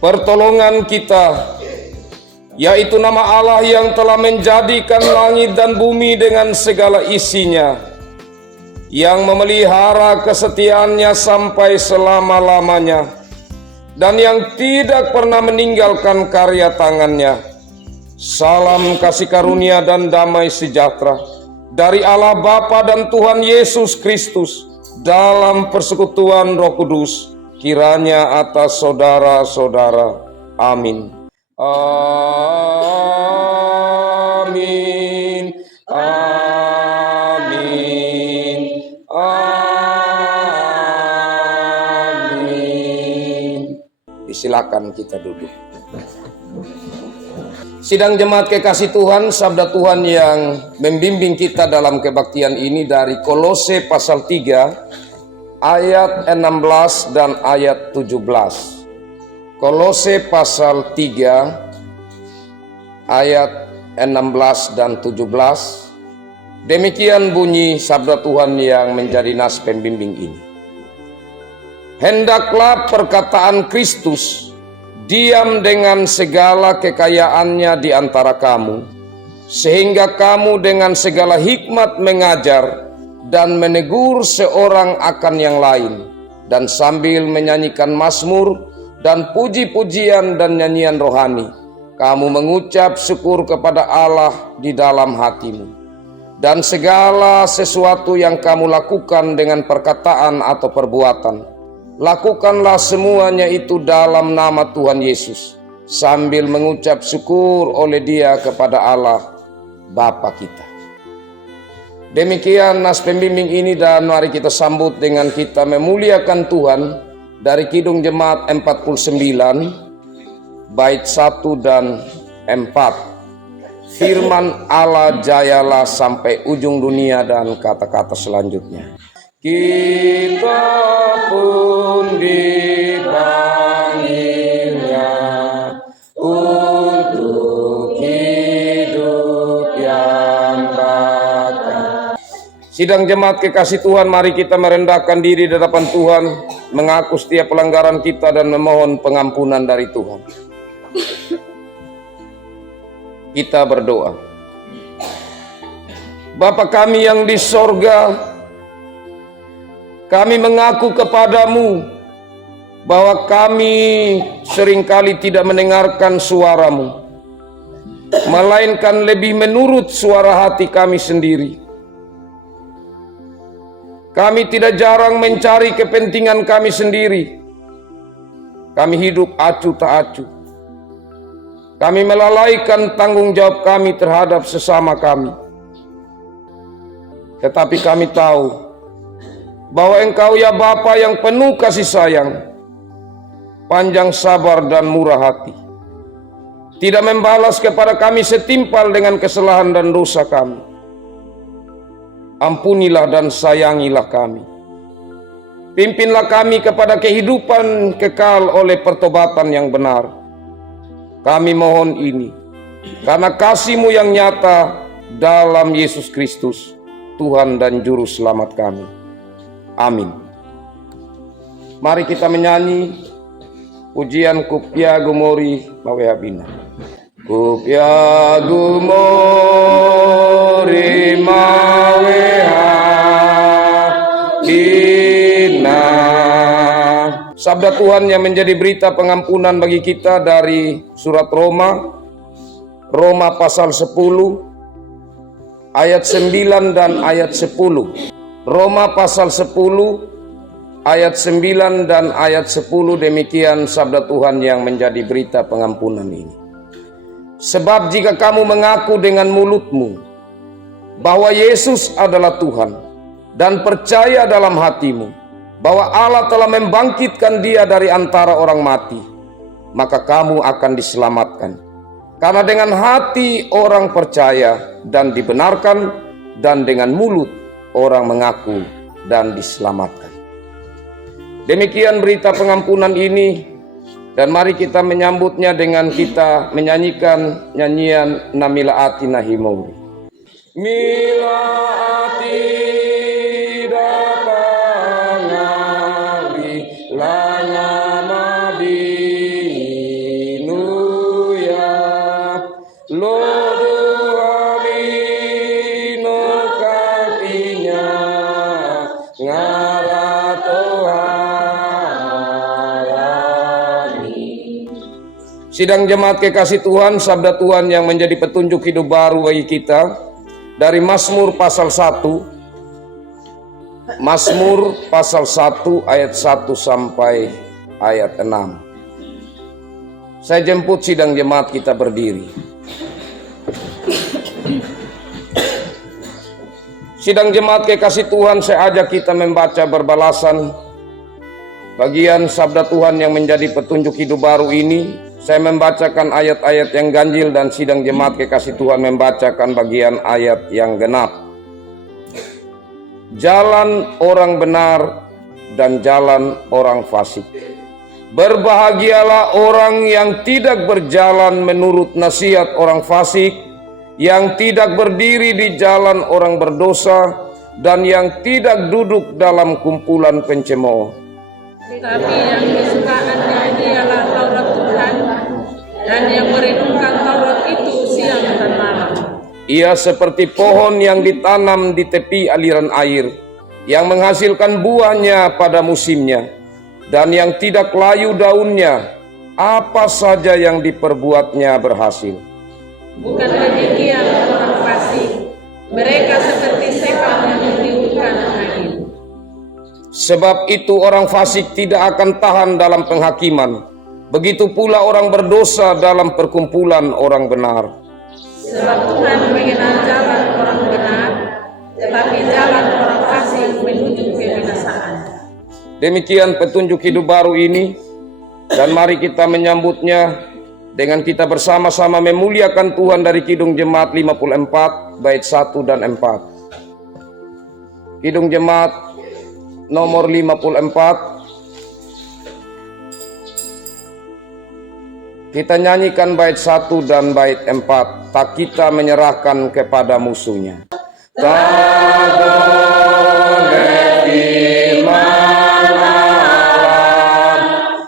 pertolongan kita, yaitu nama Allah yang telah menjadikan langit dan bumi dengan segala isinya, yang memelihara kesetiaannya sampai selama-lamanya, dan yang tidak pernah meninggalkan karya tangannya. Salam kasih karunia dan damai sejahtera dari Allah Bapa dan Tuhan Yesus Kristus dalam persekutuan Roh Kudus, kiranya atas saudara-saudara. Amin. Amin. Amin. Amin. Silakan kita duduk. Sidang jemaat kekasih Tuhan, sabda Tuhan yang membimbing kita dalam kebaktian ini dari Kolose pasal 3 ayat 16 dan ayat 17. Kolose pasal 3 ayat 16 dan 17. Demikian bunyi sabda Tuhan yang menjadi nas pembimbing ini. Hendaklah perkataan Kristus diam dengan segala kekayaannya di antara kamu, sehingga kamu dengan segala hikmat mengajar dan menegur seorang akan yang lain, dan sambil menyanyikan mazmur dan puji-pujian dan nyanyian rohani, kamu mengucap syukur kepada Allah di dalam hatimu. Dan segala sesuatu yang kamu lakukan dengan perkataan atau perbuatan, lakukanlah semuanya itu dalam nama Tuhan Yesus, sambil mengucap syukur oleh Dia kepada Allah Bapa kita. Demikian nas pembimbing ini, dan mari kita sambut dengan kita memuliakan Tuhan dari Kidung Jemaat 49 bait 1 dan 4. Firman Allah jayalah sampai ujung dunia, dan kata-kata selanjutnya. Kita pun dipanggilnya untuk hidup yang kekal. Sidang jemaat kekasih Tuhan, mari kita merendahkan diri di hadapan Tuhan, mengaku setiap pelanggaran kita dan memohon pengampunan dari Tuhan. Kita berdoa. Bapa kami yang di sorga, kami mengaku kepadamu bahwa kami seringkali tidak mendengarkan suara-Mu, melainkan lebih menurut suara hati kami sendiri. Kami tidak jarang mencari kepentingan kami sendiri. Kami hidup acuh tak acuh. Kami melalaikan tanggung jawab kami terhadap sesama kami. Tetapi kami tahu bahwa Engkau ya Bapa yang penuh kasih sayang, panjang sabar dan murah hati, tidak membalas kepada kami setimpal dengan kesalahan dan dosa kami. Ampunilah dan sayangilah kami. Pimpinlah kami kepada kehidupan kekal oleh pertobatan yang benar. Kami mohon ini karena kasih-Mu yang nyata dalam Yesus Kristus, Tuhan dan Juru Selamat kami. Amin. Mari kita menyanyi pujian Kupya Gumori Mawehabina. Kupya Gumori Mawehabina. Sabda Tuhan yang menjadi berita pengampunan bagi kita dari surat Roma pasal 10 ayat 9 dan ayat 10. Roma pasal 10 ayat 9 dan ayat 10, demikian sabda Tuhan yang menjadi berita pengampunan ini. Sebab jika kamu mengaku dengan mulutmu bahwa Yesus adalah Tuhan, dan percaya dalam hatimu bahwa Allah telah membangkitkan Dia dari antara orang mati, maka kamu akan diselamatkan. Karena dengan hati orang percaya dan dibenarkan, dan dengan mulut orang mengaku dan diselamatkan. Demikian berita pengampunan ini, dan mari kita menyambutnya dengan kita menyanyikan nyanyian Namila Ati Nahimori. Mila ati dapangawi langa mabi Sidang jemaat kekasih Tuhan, sabda Tuhan yang menjadi petunjuk hidup baru bagi kita dari Mazmur pasal 1. Mazmur pasal 1 ayat 1 sampai ayat 6. Saya jemput sidang jemaat kita berdiri. Sidang jemaat kekasih Tuhan, saya ajak kita membaca berbalasan bagian sabda Tuhan yang menjadi petunjuk hidup baru ini. Saya membacakan ayat-ayat yang ganjil dan sidang jemaat kekasih Tuhan membacakan bagian ayat yang genap. Jalan orang benar dan jalan orang fasik. Berbahagialah orang yang tidak berjalan menurut nasihat orang fasik, yang tidak berdiri di jalan orang berdosa, dan yang tidak duduk dalam kumpulan pencemooh. Tapi yang disukaannya dialah Taurat Tuhan, dan yang merenungkan Taurat itu siang dan malam. Ia seperti pohon yang ditanam di tepi aliran air, yang menghasilkan buahnya pada musimnya, dan yang tidak layu daunnya, apa saja yang diperbuatnya berhasil. Bukan demikian orang fasik, mereka seperti sepan yang meniupkan angin. Sebab itu orang fasik tidak akan tahan dalam penghakiman, begitu pula orang berdosa dalam perkumpulan orang benar. Sebab Tuhan mengenal jalan orang benar, tetapi jalan orang fasik menuju kebinasaan. Demikian petunjuk hidup baru ini, dan mari kita menyambutnya dengan kita bersama-sama memuliakan Tuhan dari Kidung Jemaat 54 bait 1 dan 4. Kidung Jemaat nomor 54. Kita nyanyikan bait 1 dan bait 4. Tak kita menyerahkan kepada musuhnya. Tak boleh firman Allah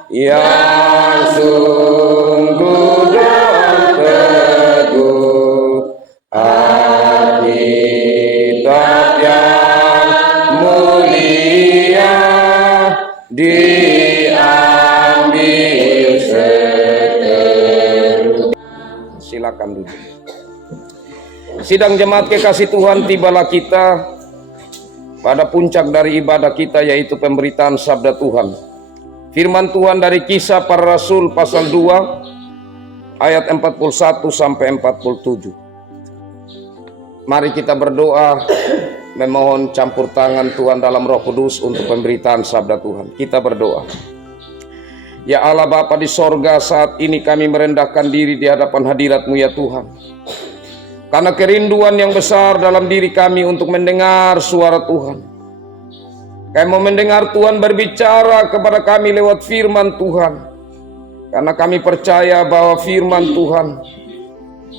yang sungguh dan teguh, Alkitab yang mulia diambil seterusnya. Silakan duduk. Sidang jemaat kekasih Tuhan, tibalah kita pada puncak dari ibadah kita, yaitu pemberitaan sabda Tuhan. Firman Tuhan dari Kisah Para Rasul pasal 2 ayat 41 sampai 47. Mari kita berdoa memohon campur tangan Tuhan dalam Roh Kudus untuk pemberitaan sabda Tuhan. Kita berdoa. Ya Allah Bapa di sorga, saat ini kami merendahkan diri di hadapan hadirat-Mu ya Tuhan. Karena kerinduan yang besar dalam diri kami untuk mendengar suara Tuhan. Kami mau mendengar Tuhan berbicara kepada kami lewat firman Tuhan. Karena kami percaya bahwa firman Tuhan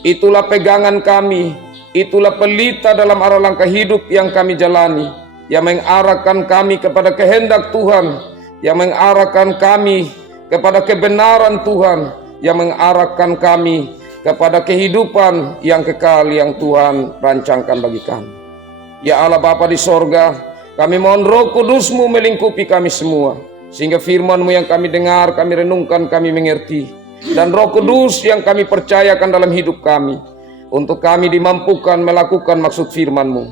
itulah pegangan kami, itulah pelita dalam arah langkah hidup yang kami jalani, yang mengarahkan kami kepada kehendak Tuhan, yang mengarahkan kami kepada kebenaran Tuhan, yang mengarahkan kami kepada kehidupan yang kekal yang Tuhan rancangkan bagi kami. Ya Allah Bapa di sorga, kami mohon Roh Kudus-Mu melingkupi kami semua, sehingga firman-Mu yang kami dengar, kami renungkan, kami mengerti, dan Roh Kudus yang kami percayakan dalam hidup kami, untuk kami dimampukan melakukan maksud firman-Mu.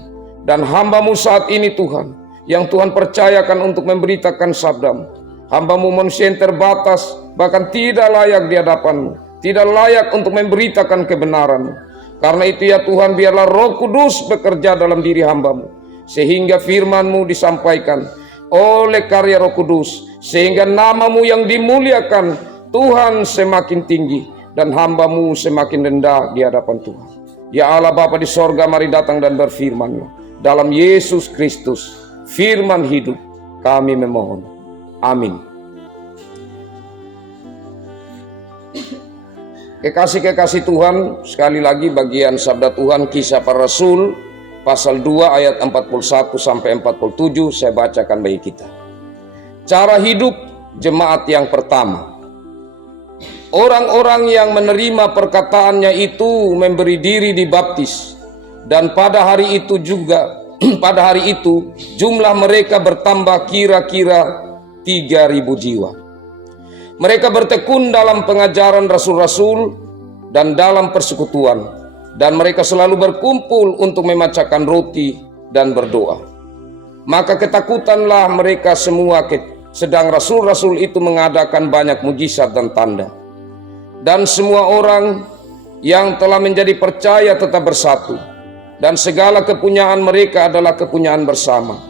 Dan hamba-Mu saat ini Tuhan, yang Tuhan percayakan untuk memberitakan sabda-Mu, hamba-Mu manusia yang terbatas, bahkan tidak layak di hadapan-Mu, tidak layak untuk memberitakan kebenaran-Mu. Karena itu ya Tuhan, biarlah Roh Kudus bekerja dalam diri hamba-Mu, sehingga firman-Mu disampaikan oleh karya Roh Kudus, sehingga nama-Mu yang dimuliakan Tuhan semakin tinggi, dan hamba-Mu semakin rendah di hadapan Tuhan. Ya Allah Bapa di sorga, mari datang dan berfirman-Mu. Dalam Yesus Kristus, firman hidup, kami memohon. Amin. Kekasih-kekasih Tuhan, sekali lagi bagian sabda Tuhan Kisah Para Rasul pasal 2 ayat 41 sampai 47 saya bacakan bagi kita. Cara hidup jemaat yang pertama. Orang-orang yang menerima perkataannya itu memberi diri dibaptis, dan pada hari itu jumlah mereka bertambah kira-kira 3.000 jiwa. Mereka bertekun dalam pengajaran rasul-rasul dan dalam persekutuan, dan mereka selalu berkumpul untuk memecahkan roti dan berdoa. Maka ketakutanlah mereka semua, sedang rasul-rasul itu mengadakan banyak mujizat dan tanda. Dan semua orang yang telah menjadi percaya tetap bersatu, dan segala kepunyaan mereka adalah kepunyaan bersama.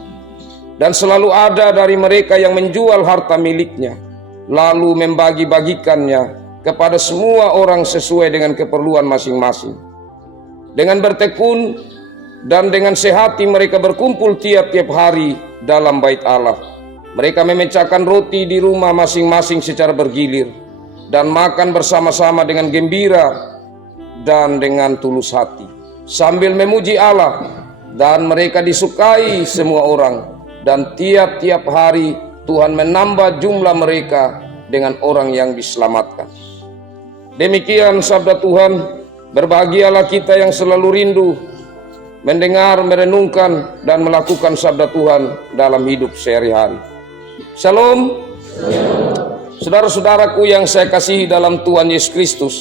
Dan selalu ada dari mereka yang menjual harta miliknya, lalu membagi-bagikannya kepada semua orang sesuai dengan keperluan masing-masing. Dengan bertekun dan dengan sehati mereka berkumpul tiap-tiap hari dalam bait Allah. Mereka memecahkan roti di rumah masing-masing secara bergilir, dan makan bersama-sama dengan gembira dan dengan tulus hati, sambil memuji Allah. Dan mereka disukai semua orang, dan tiap-tiap hari Tuhan menambah jumlah mereka dengan orang yang diselamatkan. Demikian sabda Tuhan. Berbahagialah kita yang selalu rindu mendengar, merenungkan, dan melakukan sabda Tuhan dalam hidup sehari-hari. Shalom. Saudara-saudaraku yang saya kasihi dalam Tuhan Yesus Kristus,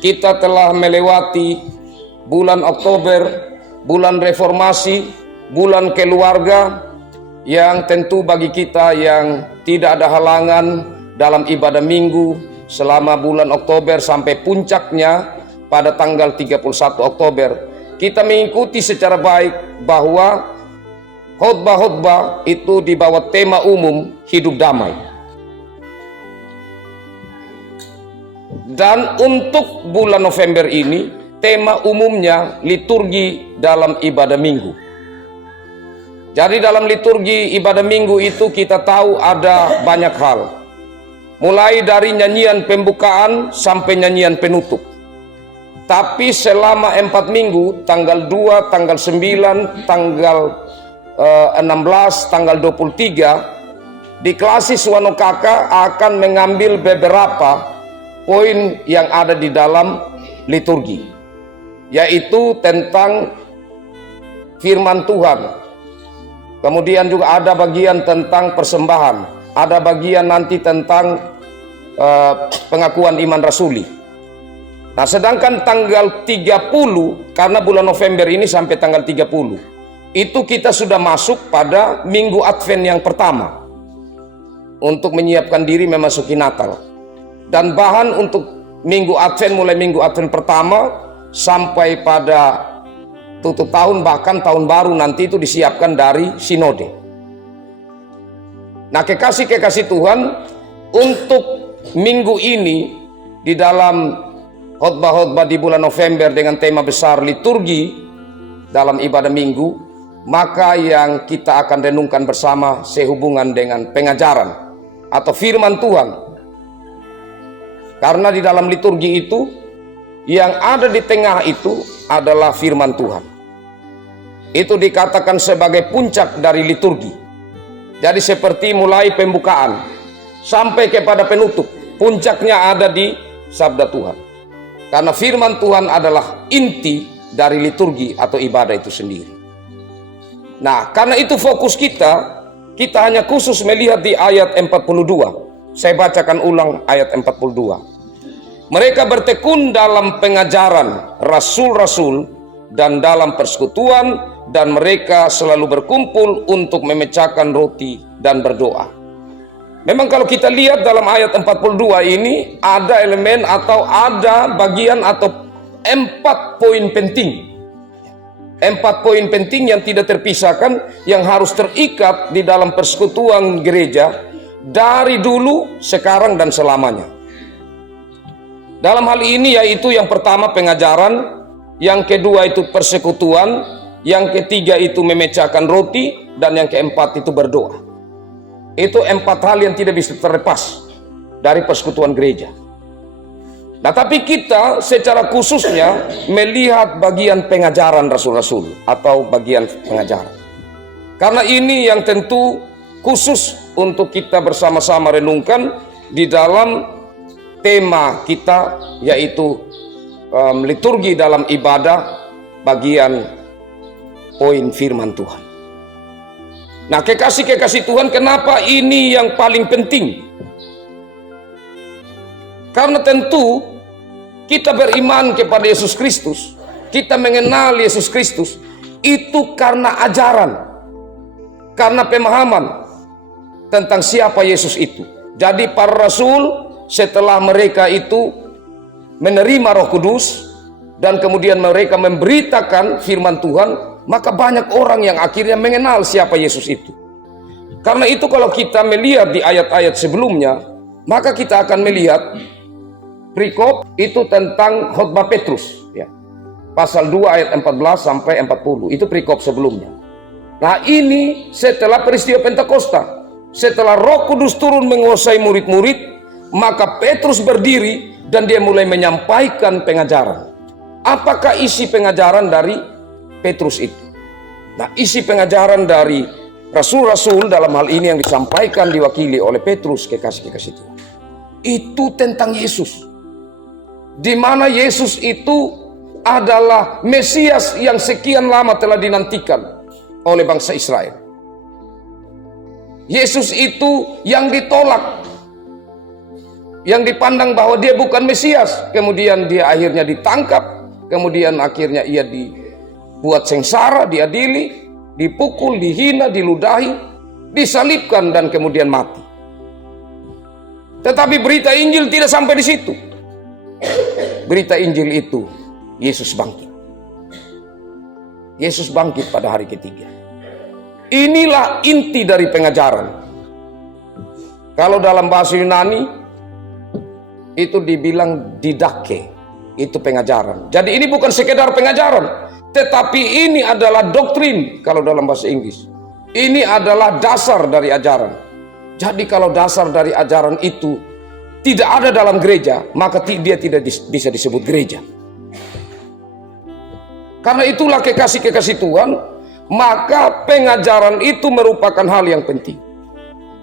kita telah melewati bulan Oktober, bulan reformasi, bulan keluarga, yang tentu bagi kita yang tidak ada halangan dalam ibadah minggu selama bulan Oktober sampai puncaknya pada tanggal 31 Oktober, kita mengikuti secara baik bahwa khotbah-khotbah itu di bawah tema umum hidup damai. Dan untuk bulan November ini, tema umumnya liturgi dalam ibadah minggu. Jadi dalam liturgi ibadah minggu itu kita tahu ada banyak hal. Mulai dari nyanyian pembukaan sampai nyanyian penutup. Tapi selama 4 minggu, tanggal 2, tanggal 9, tanggal 16, tanggal 23, di Klasis Wanokaka akan mengambil beberapa poin yang ada di dalam liturgi, yaitu tentang firman Tuhan. Kemudian juga ada bagian tentang persembahan, ada bagian nanti tentang pengakuan iman rasuli. Nah, sedangkan tanggal 30, karena bulan November ini sampai tanggal 30, itu kita sudah masuk pada minggu Advent yang pertama untuk menyiapkan diri memasuki Natal. Dan bahan untuk minggu Advent, mulai minggu Advent pertama sampai pada tutup tahun, bahkan tahun baru nanti itu disiapkan dari sinode. Nah, kekasih-kekasih Tuhan, untuk minggu ini di dalam khotbah-khotbah di bulan November dengan tema besar liturgi dalam ibadah minggu, maka yang kita akan renungkan bersama sehubungan dengan pengajaran atau firman Tuhan. Karena di dalam liturgi itu yang ada di tengah itu adalah firman Tuhan. Itu dikatakan sebagai puncak dari liturgi. Jadi seperti mulai pembukaan sampai kepada penutup, puncaknya ada di sabda Tuhan. Karena firman Tuhan adalah inti dari liturgi atau ibadah itu sendiri. Nah, karena itu fokus kita hanya khusus melihat di ayat 42. Saya bacakan ulang ayat 42. Mereka bertekun dalam pengajaran rasul-rasul dan dalam persekutuan, dan mereka selalu berkumpul untuk memecahkan roti dan berdoa. Memang kalau kita lihat dalam ayat 42 ini ada elemen atau ada bagian atau 4 poin penting. 4 poin penting yang tidak terpisahkan, yang harus terikat di dalam persekutuan gereja dari dulu, sekarang, dan selamanya. Dalam hal ini yaitu yang pertama pengajaran, yang kedua itu persekutuan, yang ketiga itu memecahkan roti, dan yang keempat itu berdoa. Itu 4 hal yang tidak bisa terlepas dari persekutuan gereja. Nah, tapi kita secara khususnya melihat bagian pengajaran rasul-rasul atau bagian pengajaran. Karena ini yang tentu khusus untuk kita bersama-sama renungkan di dalam tema kita, yaitu liturgi dalam ibadah bagian poin firman Tuhan. Nah, kekasih-kekasih Tuhan, kenapa ini yang paling penting? Karena tentu kita beriman kepada Yesus Kristus, kita mengenal Yesus Kristus itu karena ajaran, karena pemahaman tentang siapa Yesus itu. Jadi para rasul setelah mereka itu menerima Roh Kudus dan kemudian mereka memberitakan firman Tuhan, maka banyak orang yang akhirnya mengenal siapa Yesus itu. Karena itu kalau kita melihat di ayat-ayat sebelumnya, maka kita akan melihat perikop itu tentang khotbah Petrus, ya. Pasal 2 ayat 14 sampai 40, itu perikop sebelumnya. Nah, ini setelah peristiwa Pentakosta, setelah Roh Kudus turun menguasai murid-murid, maka Petrus berdiri dan dia mulai menyampaikan pengajaran. Apakah isi pengajaran dari Petrus itu? Nah, isi pengajaran dari rasul-rasul dalam hal ini yang disampaikan diwakili oleh Petrus, kekasih-kekasih Tuhan, itu tentang Yesus. Di mana Yesus itu adalah Mesias yang sekian lama telah dinantikan oleh bangsa Israel. Yesus itu yang ditolak, yang dipandang bahwa dia bukan Mesias. Kemudian dia akhirnya ditangkap, kemudian akhirnya ia dibuat sengsara, diadili, dipukul, dihina, diludahi, disalibkan dan kemudian mati. Tetapi berita Injil tidak sampai di situ. Berita Injil itu Yesus bangkit. Yesus bangkit pada hari ketiga. Inilah inti dari pengajaran. Kalau dalam bahasa Yunani itu dibilang didake, itu pengajaran. Jadi ini bukan sekedar pengajaran, tetapi ini adalah doktrin kalau dalam bahasa Inggris. Ini adalah dasar dari ajaran. Jadi kalau dasar dari ajaran itu tidak ada dalam gereja, maka dia tidak bisa disebut gereja. Karena itulah kekasih-kekasih Tuhan, maka pengajaran itu merupakan hal yang penting.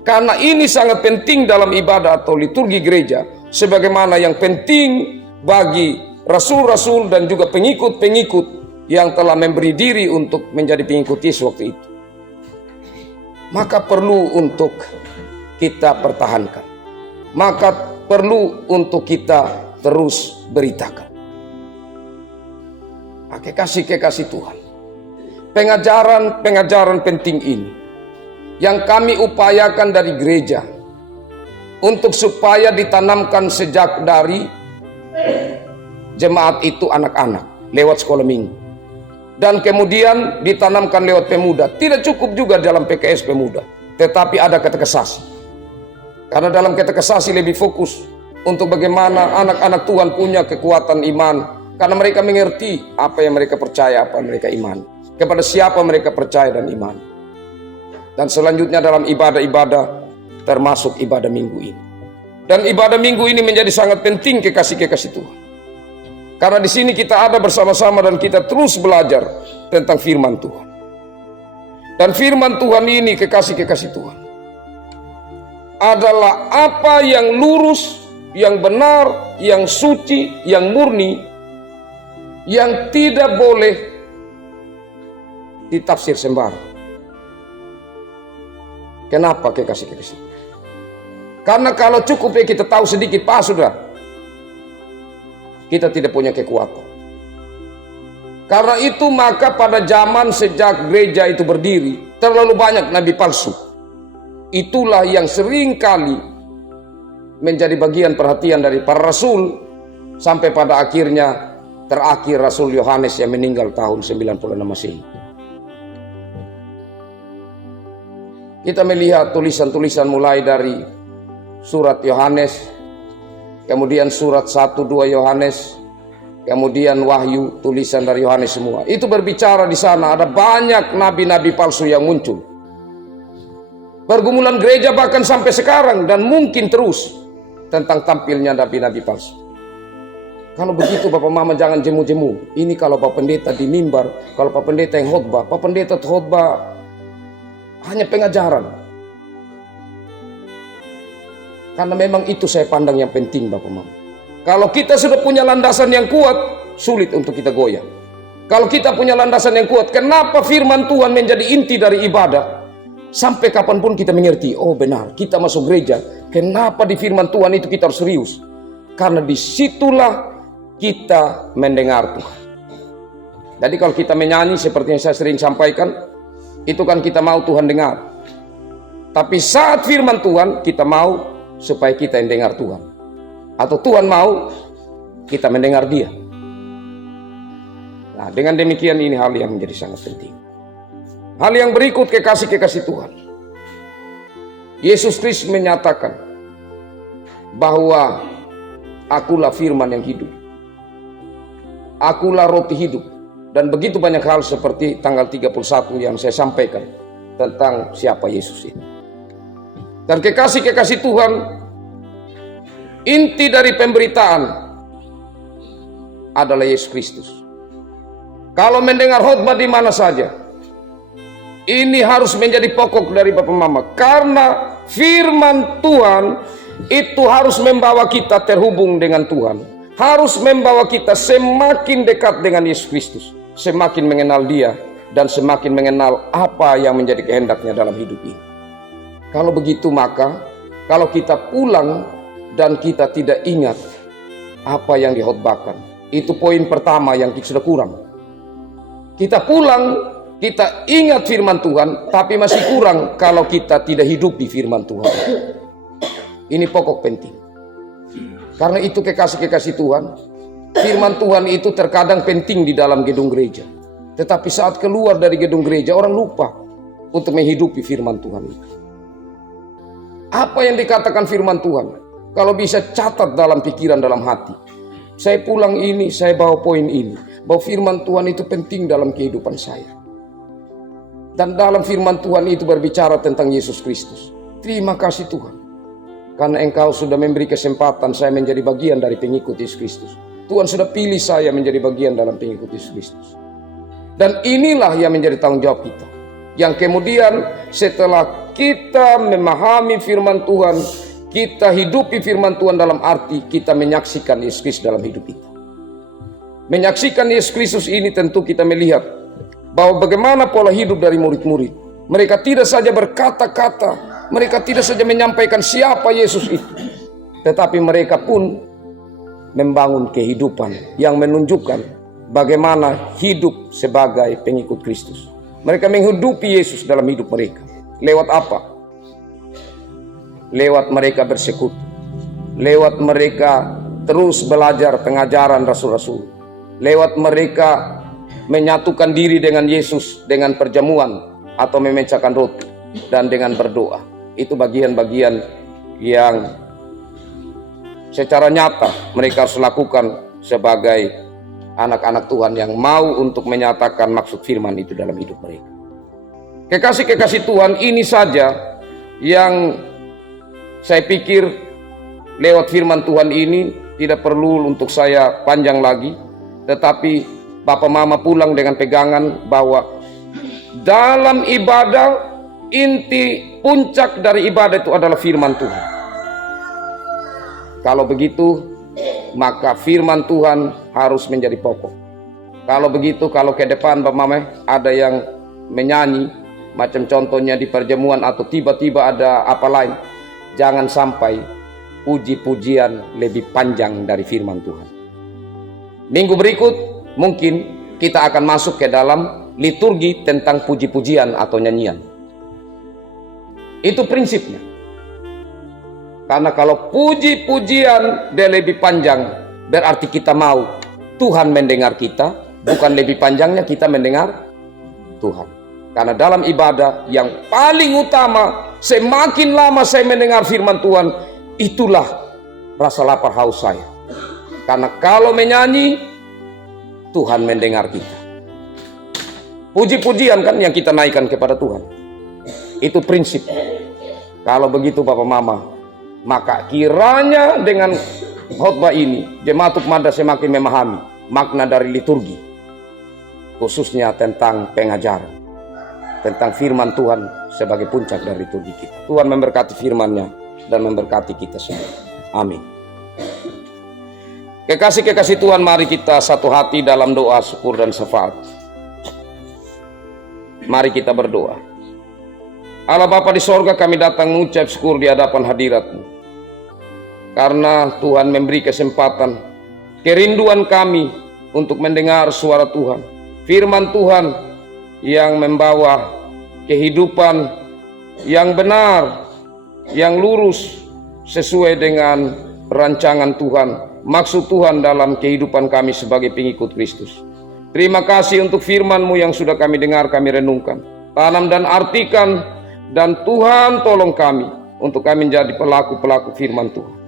Karena ini sangat penting dalam ibadah atau liturgi gereja, sebagaimana yang penting bagi rasul-rasul dan juga pengikut-pengikut yang telah memberi diri untuk menjadi pengikut Yesus waktu itu. Maka perlu untuk kita pertahankan. Maka perlu untuk kita terus beritakan. Kekasih-kekasih Tuhan, pengajaran-pengajaran penting ini yang kami upayakan dari gereja untuk supaya ditanamkan sejak dari jemaat itu anak-anak lewat sekolah minggu, dan kemudian ditanamkan lewat pemuda. Tidak cukup juga dalam PKS pemuda, tetapi ada katekesasi. Karena dalam katekesasi lebih fokus untuk bagaimana anak-anak Tuhan punya kekuatan iman, karena mereka mengerti apa yang mereka percaya, apa yang mereka imani, kepada siapa mereka percaya dan iman. Dan selanjutnya dalam ibadah-ibadah, termasuk ibadah minggu ini. Dan ibadah minggu ini menjadi sangat penting, kekasih-kekasih Tuhan. Karena di sini kita ada bersama-sama dan kita terus belajar tentang firman Tuhan. Dan firman Tuhan ini, kekasih-kekasih Tuhan, adalah apa yang lurus, yang benar, yang suci, yang murni, yang tidak boleh ditafsir sembarang. Kenapa, kekasih-kekasih? Karena kalau cukup ya kita tahu sedikit, sudah, kita tidak punya kekuatan. Karena itu maka pada zaman sejak gereja itu berdiri, terlalu banyak nabi palsu. Itulah yang sering kali menjadi bagian perhatian dari para rasul, sampai pada akhirnya terakhir Rasul Yohanes yang meninggal tahun 96 Masehi. Kita melihat tulisan-tulisan mulai dari surat Yohanes, kemudian surat 1-2 Yohanes, kemudian Wahyu, tulisan dari Yohanes semua. Itu berbicara di sana ada banyak nabi-nabi palsu yang muncul. Pergumulan gereja bahkan sampai sekarang dan mungkin terus tentang tampilnya nabi-nabi palsu. Kalau begitu Bapak Mama jangan jemu-jemu. Ini kalau Pak Pendeta di mimbar, kalau Pak Pendeta yang khotbah, Pak Pendeta khotbah hanya pengajaran. Karena memang itu saya pandang yang penting Bapak Mama. Kalau kita sudah punya landasan yang kuat, sulit untuk kita goyah. Kalau kita punya landasan yang kuat, kenapa firman Tuhan menjadi inti dari ibadah? Sampai kapanpun kita mengerti, oh benar, kita masuk gereja, kenapa di firman Tuhan itu kita harus serius? karena disitulah kita mendengar Tuhan. Jadi kalau kita menyanyi seperti yang saya sering sampaikan, itu kan kita mau Tuhan dengar. Tapi saat firman Tuhan, kita mau supaya kita yang dengar Tuhan. Atau Tuhan mau kita mendengar Dia. Nah, dengan demikian ini hal yang menjadi sangat penting. Hal yang berikut, kekasih-kekasih Tuhan. Yesus Kristus menyatakan bahwa akulah firman yang hidup. Akulah roti hidup. Dan begitu banyak hal seperti tanggal 31 yang saya sampaikan tentang siapa Yesus ini. Dan kekasih-kekasih Tuhan, inti dari pemberitaan adalah Yesus Kristus. Kalau mendengar khotbah di mana saja, ini harus menjadi pokok dari Bapak Mama. Karena firman Tuhan itu harus membawa kita terhubung dengan Tuhan. Harus membawa kita semakin dekat dengan Yesus Kristus. Semakin mengenal Dia dan semakin mengenal apa yang menjadi kehendaknya dalam hidup ini. Kalau begitu maka, kalau kita pulang dan kita tidak ingat apa yang dikhotbahkan, itu poin pertama yang sudah kurang. Kita pulang, kita ingat firman Tuhan, tapi masih kurang kalau kita tidak hidup di firman Tuhan. Ini pokok penting. Karena itu kekasih-kekasih Tuhan, firman Tuhan itu terkadang penting di dalam gedung gereja. Tetapi saat keluar dari gedung gereja, orang lupa untuk menghidupi firman Tuhan itu. Apa yang dikatakan firman Tuhan? Kalau bisa catat dalam pikiran, dalam hati. Saya pulang ini, saya bawa poin ini. Bahwa firman Tuhan itu penting dalam kehidupan saya. Dan dalam firman Tuhan itu berbicara tentang Yesus Kristus. Terima kasih Tuhan. Karena Engkau sudah memberi kesempatan saya menjadi bagian dari pengikut Yesus Kristus. Tuhan sudah pilih saya menjadi bagian dalam pengikut Yesus Kristus. Dan inilah yang menjadi tanggung jawab kita. Yang kemudian setelah kita memahami firman Tuhan, kita hidupi firman Tuhan dalam arti kita menyaksikan Yesus Kristus dalam hidup kita. Menyaksikan Yesus Kristus ini tentu kita melihat bahwa bagaimana pola hidup dari murid-murid. Mereka tidak saja berkata-kata, mereka tidak saja menyampaikan siapa Yesus itu, tetapi mereka pun membangun kehidupan yang menunjukkan bagaimana hidup sebagai pengikut Kristus. Mereka menghidupi Yesus dalam hidup mereka. Lewat apa? Lewat mereka bersekutu. Lewat mereka terus belajar pengajaran rasul-rasul. Lewat mereka menyatukan diri dengan Yesus dengan perjamuan atau memecahkan roti dan dengan berdoa. Itu bagian-bagian yang secara nyata mereka harus lakukan sebagai anak-anak Tuhan yang mau untuk menyatakan maksud firman itu dalam hidup mereka. Kekasih-kekasih Tuhan, ini saja yang saya pikir lewat firman Tuhan ini tidak perlu untuk saya panjang lagi. Tetapi Bapak Mama pulang dengan pegangan bahwa dalam ibadah, inti puncak dari ibadah itu adalah firman Tuhan. Kalau begitu, maka firman Tuhan harus menjadi pokok. Kalau begitu, kalau ke depan Bapak Mama ada yang menyanyi, macam contohnya di perjamuan atau tiba-tiba ada apa lain, jangan sampai puji-pujian lebih panjang dari firman Tuhan. Minggu berikut mungkin kita akan masuk ke dalam liturgi tentang puji-pujian atau nyanyian. Itu prinsipnya. Karena kalau puji-pujian dia lebih panjang, berarti kita mau Tuhan mendengar kita, bukan lebih panjangnya kita mendengar Tuhan. Karena dalam ibadah yang paling utama, semakin lama saya mendengar firman Tuhan, itulah rasa lapar haus saya. Karena kalau menyanyi, Tuhan mendengar kita. Puji-pujian kan yang kita naikkan kepada Tuhan. Itu prinsip. Kalau begitu Bapak Mama, maka kiranya dengan khotbah ini, Jemaat Ukmada semakin memahami makna dari liturgi. Khususnya tentang pengajaran. Tentang firman Tuhan sebagai puncak dari liturgi kita. Tuhan memberkati firman-Nya dan memberkati kita semua. Amin. Kekasih-kekasih Tuhan, mari kita satu hati dalam doa syukur dan syafaat. Mari kita berdoa. Allah Bapa di sorga, kami datang mengucap syukur di hadapan hadirat-Mu. karena Tuhan memberi kesempatan, kerinduan kami untuk mendengar suara Tuhan, firman Tuhan yang membawa kehidupan yang benar, yang lurus, sesuai dengan rancangan Tuhan, maksud Tuhan dalam kehidupan kami sebagai pengikut Kristus. Terima kasih untuk firman-Mu yang sudah kami dengar, kami renungkan, tanam dan artikan, dan Tuhan tolong kami untuk kami menjadi pelaku-pelaku firman Tuhan.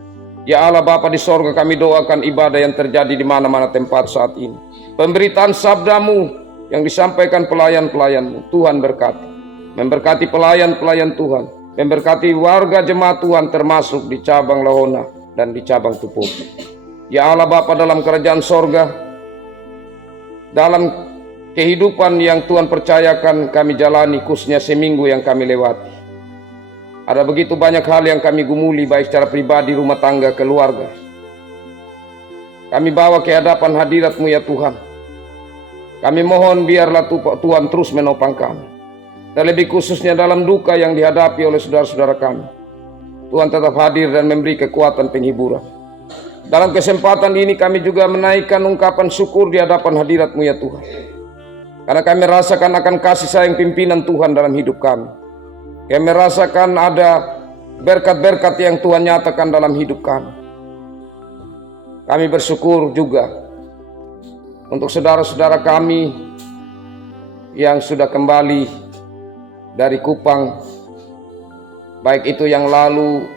Ya Allah Bapa di sorga, kami doakan ibadah yang terjadi di mana-mana tempat saat ini, pemberitaan sabda-Mu yang disampaikan pelayan-pelayan-Mu, Tuhan berkati, memberkati pelayan-pelayan Tuhan, memberkati warga jemaat Tuhan termasuk di cabang Lahona dan di cabang Tupoki. Ya Allah Bapa dalam kerajaan sorga, dalam kehidupan yang Tuhan percayakan kami jalani, khususnya seminggu yang kami lewati, ada begitu banyak hal yang kami gumuli, baik secara pribadi, rumah tangga, keluarga. Kami bawa ke hadapan hadirat-Mu ya Tuhan. Kami mohon biarlah Tuhan terus menopang kami, terlebih khususnya dalam duka yang dihadapi oleh saudara-saudara kami. Tuhan tetap hadir dan memberi kekuatan penghiburan. Dalam kesempatan ini kami juga menaikkan ungkapan syukur di hadapan hadirat-Mu ya Tuhan, karena kami merasakan akan kasih sayang pimpinan Tuhan dalam hidup kami. Kami merasakan ada berkat-berkat yang Tuhan nyatakan dalam hidup kami. Kami bersyukur juga untuk saudara-saudara kami yang sudah kembali dari Kupang, baik itu yang lalu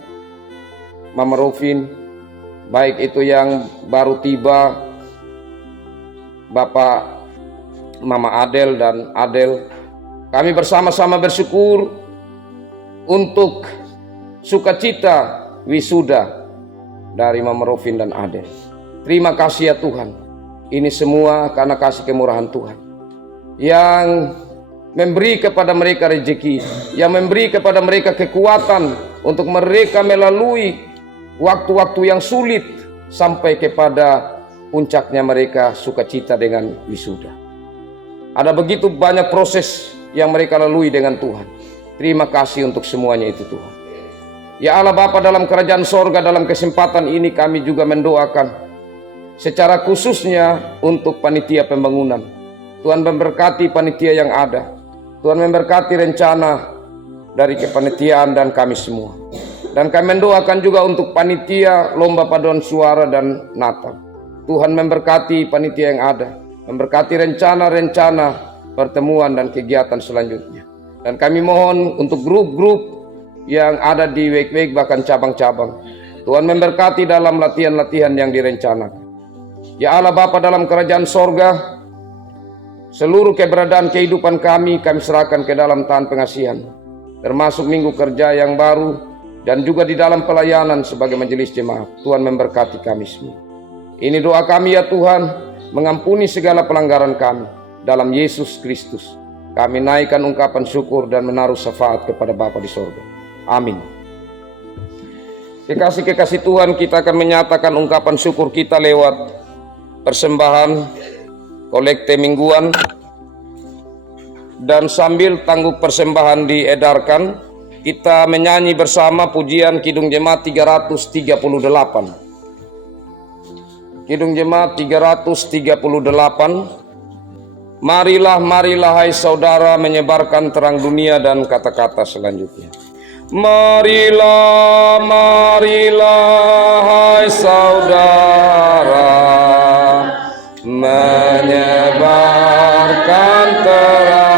Mama Rofin, baik itu yang baru tiba Bapak Mama Adel dan Adel. Kami bersama-sama bersyukur untuk sukacita wisuda dari Mama Rofin dan Adel. Terima kasih ya Tuhan, ini semua karena kasih kemurahan Tuhan yang memberi kepada mereka rezeki, yang memberi kepada mereka kekuatan untuk mereka melalui waktu-waktu yang sulit sampai kepada puncaknya mereka sukacita dengan wisuda. Ada begitu banyak proses yang mereka lalui dengan Tuhan. Terima kasih untuk semuanya itu Tuhan. Ya Allah Bapa dalam kerajaan sorga, dalam kesempatan ini kami juga mendoakan secara khususnya untuk panitia pembangunan. Tuhan memberkati panitia yang ada. Tuhan memberkati rencana dari kepanitiaan dan kami semua. Dan kami mendoakan juga untuk panitia lomba paduan suara dan Natal. Tuhan memberkati panitia yang ada, memberkati rencana-rencana pertemuan dan kegiatan selanjutnya. Dan kami mohon untuk grup-grup yang ada di Wake-Wake bahkan cabang-cabang, Tuhan memberkati dalam latihan-latihan yang direncanakan. Ya Allah Bapa dalam kerajaan sorga, seluruh keberadaan kehidupan kami serahkan ke dalam tangan pengasihan, termasuk minggu kerja yang baru dan juga di dalam pelayanan sebagai majelis jemaat. Tuhan memberkati kami semua. Ini doa kami ya Tuhan, mengampuni segala pelanggaran kami. Dalam Yesus Kristus kami naikkan ungkapan syukur dan menaruh syafaat kepada Bapa di sorga. Amin. Kekasih-kekasih Tuhan, kita akan menyatakan ungkapan syukur kita lewat persembahan kolekte mingguan. Dan sambil tangguh persembahan diedarkan, kita menyanyi bersama pujian Kidung Jemaat 338. Kidung Jemaat 338. Marilah, marilah hai saudara menyebarkan terang dunia, dan kata-kata selanjutnya. Marilah, marilah hai saudara menyebarkan terang